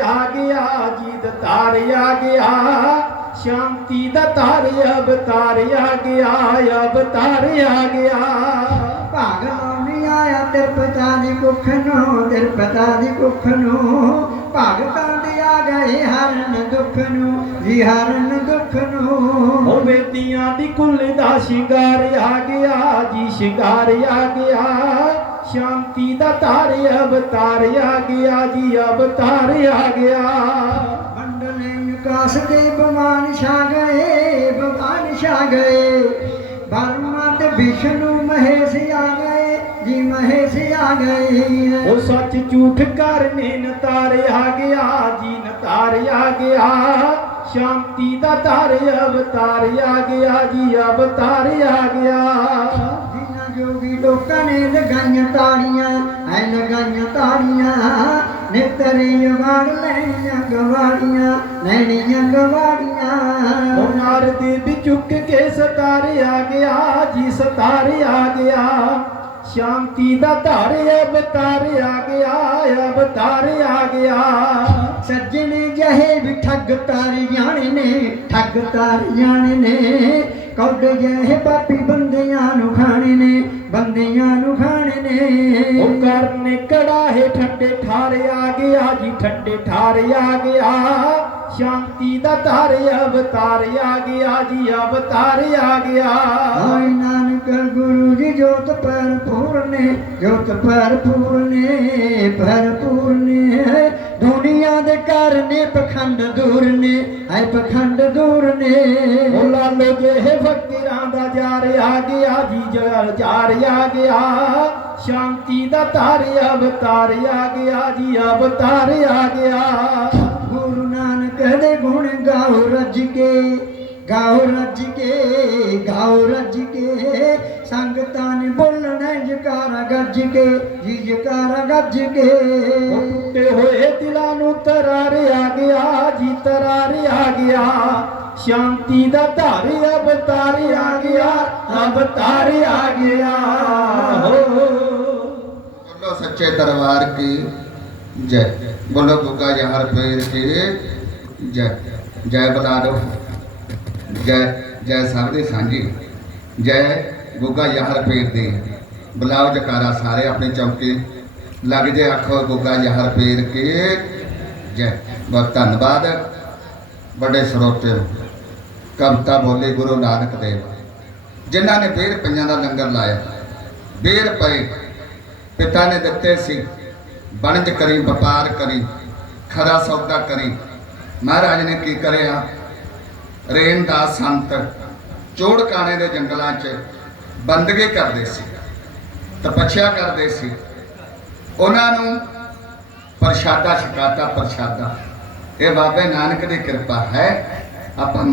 ਆ ਗਿਆ ਜੀਤ ਤਾਰ ਆ ਗਿਆ ਸ਼ਾਂਤੀ ਦਾ ਤਾਰ ਅਵਤਾਰ ਆ ਗਿਆ ਅਵਤਾਰ ਆ ਗਿਆ। ਭਾਗ ਲਾਉਣੀ ਆਇਆ ਤੇਰੇ ਪਤਾ ਦੀ ਕੁੱਖ ਨੂੰ ਤੇਰੇ ਪਤਾ ਦੀ ਕੁੱਖ ਨੂੰ। ਭਗਤਾਂ ਦੇ ਆ ਗਏ ਹਰਨ ਦੁੱਖ ਨੂੰ ਜੀ ਹਰਨ ਦੁੱਖ ਨੂੰ। ਉਹ ਵੇਦੀਆਂ ਦੀ ਕੁੱਲ ਦਾ ਸ਼ਿੰਗਾਰ ਆ ਗਿਆ ਜੀ ਸ਼ਿੰਗਾਰ ਆ ਗਿਆ। ਸ਼ਾਂਤੀ ਦਾ ਅਵਤਾਰ ਆ ਗਿਆ ਜੀ ਅਵਤਾਰ ਆ ਗਿਆ। ਮੰਡਲੇ ਵਿਕਾਸ ਦੇ ਬਮਾਨ ਛਾ ਗਏ ਬਮਾਨ ਛਾ ਗਏ। ਬਰਮਾ ਤੇ ਵਿਸ਼ਨੂੰ ਮਹੇਸ਼ ਆ ਗਏ ਜੀ ਮਹੇਸ਼ ਆ ਗਏ। ਉਹ ਸੱਚ ਝੂਠ ਕਰਨੇ ਨਤਾਰ ਆ ਗਿਆ ਜੀ ਨਤਾਰ ਆ ਗਿਆ। ਸ਼ਾਂਤੀ ਦਾ ਤਾਰ ਅਵਤਾਰ ਆ ਗਿਆ ਜੀ ਅਵਤਾਰ ਆ ਗਿਆ। ਲੋਕਾਂ ਨੇ ਲਗਾਈਆਂ ਤਾੜੀਆਂ ਐ ਲਗਾਈਆਂ ਤਾੜੀਆਂ। ਨਿਤਰੇ ਵਾੜ ਲੈਣੀਆਂ ਗਵਾੜੀਆਂ ਲੈਣੀਆਂ ਗਵਾੜੀਆਂ ਉਹ ਨਾਰਦੀ ਵੀ ਚੁੱਕ ਕੇ ਸਤਾਰ ਆ ਗਿਆ ਜੀ ਸਤਾਰ ਆ ਗਿਆ। ਸ਼ਾਂਤੀ ਦਾ ਧਾਰ ਅਵਤਾਰ ਆ ਗਿਆ ਅਵਤਾਰ ਆ ਗਿਆ। ਸੱਜਣੇ ਜਹੇ ਵੀ ਠੱਗ ਤਾਰੀ ਜਾਣੇ ਨੇ ਠੱਗ ਤਾਰੀ ਜਾਣੇ ਨੇ। ਕੌਡ ਜਹੇ ਪਾਪੀ ਬੰਦਿਆਂ ਨੂੰ ਖਾਣੇ ਨੇ ਬੰਦਿਆਂ ਨੂੰ ਖਾਣੇ ਨੇ। ਉਹ ਕਰਨੇ ਕੜਾਹੇ ਠੰਡੇ ਠਾਰ ਆ ਗਿਆ ਜੀ ਠੰਡੇ ਠਾਰ ਆ ਗਿਆ। ਸ਼ਾਂਤੀ ਦਾ ਧਾਰ ਅਵਤਾਰ ਆ ਗਿਆ ਜੀ ਅਵਤਾਰ ਆ ਗਿਆ। ਆਈ ਨਾਨਕ ਗੁਰੂ ਜੀ ਜੋਤ ਭਰਪੂਰ ਨੇ ਜੋਤ ਭਰਪੂਰ ਨੇ ਭਰਪੂਰ ਨੇ। ਦੁਨੀਆ ਦੇ ਕਰਨੇ ਪਖੰਡ ਦੂਰ ਨੇ ਐ ਪਖੰਡ ਦੂਰ ਨੇ। ਉਹ ਲਾਲੋ ਜਿਹੇ ਫਕੀਰਾਂ ਦਾ ਜਾਰ ਆ ਗਿਆ ਜੀ ਜਲ ਜਾਰ ਆ ਗਿਆ ਸ਼ਾਂਤੀ ਦਾ ਧਾਰ ਅਵਤਾਰ ਆ ਗਿਆ ਜੀ ਅਵਤਾਰ ਆ ਗਿਆ। ਗੁਰੂ ਨਾਨਕ ਦੇ ਗੁਣ ਗਾਓ ਰੱਜ ਕੇ। ਗਾਓ ਰੱਜ ਕੇ ਗਾਓ ਰੱਜ ਕੇ ਸੰਗਤਾਂ ਨੇ ਬੋਲਣਾ ਜਕਾਰਾ ਗੱਜ ਕੇ ਜੀ ਜਕਾਰਾ ਗੱਜ ਕੇ। ਟੁੱਟੇ ਹੋਏ ਦਿਲਾਂ ਨੂੰ ਤਰਾਰਿਆ ਗਿਆ ਜੀ ਤਰਾਰਿਆ ਗਿਆ। ਸ਼ਾਂਤੀ ਦਾ ਧਾਰੇ ਅਵਤਾਰ ਆ ਗਿਆ ਅਵਤਾਰ ਆ ਗਿਆ। ਹੋ ਬੋਲੋ ਸੱਚੇ ਦਰਬਾਰ ਕੀ? ਜੈ। ਬੋਲੋ ਬੁਗਾ ਜਹਰ ਪੀਰ ਕੀ। ਜੈ। ਜੈ ਬਲਾ ਦੋ ਜੈ ਜੈ ਸਭ ਦੇ ਸਾਂਝੇ। ਜੈ ਗੋਗਾ ਯਾਹਰ ਪੇਰ ਦੇ। ਬੁਲਾਓ ਜਕਾਰਾ ਸਾਰੇ ਆਪਣੇ ਚੌਕੇ। ਲੱਗ ਜੇ ਆਖੋ ਗੋਗਾ ਯਾਹਰ ਪੇਰ ਕੇ। ਜੈ। ਬਹੁਤ ਧੰਨਵਾਦ। ਵੱਡੇ ਸਰੋਤੇ। ਕਵਤਾ ਬੋਲੇ ਗੁਰੂ ਨਾਨਕ ਦੇਵ। ਜਿਨ੍ਹਾਂ ਨੇ ਫੇਰ ਪੰਜਾਂ ਦਾ ਲੰਗਰ ਲਾਇਆ। ਬੇਰ ਪਏ। ਪਿਤਾ ਨੇ ਦਿੱਤੇ ਸੀ। ਬਣਜ ਕਰੀ, ਵਪਾਰ ਕਰੀ। ਖਰਾ ਸੌਦਾ ਕਰੀ। ਮਹਾਰਾਜ ਨੇ ਕੀ ਕਰਿਆ? ਰੇਮਦਾਸ ਦਾ ਸੰਤ ਚੋੜਕਾਣੇ ਦੇ ਜੰਗਲਾਂ 'ਚ ਬੰਦਗੀ ਕਰਦੇ ਸੀ ਤਪੱਛਿਆ ਕਰਦੇ ਸੀ। ਉਹਨਾਂ ਨੂੰ ਪ੍ਰਸ਼ਾਦਾ ਛਕਾਤਾ ਪ੍ਰਸ਼ਾਦਾ। ਇਹ ਬਾਬੇ ਨਾਨਕ ਦੀ ਕਿਰਪਾ ਹੈ, ਆਪਾਂ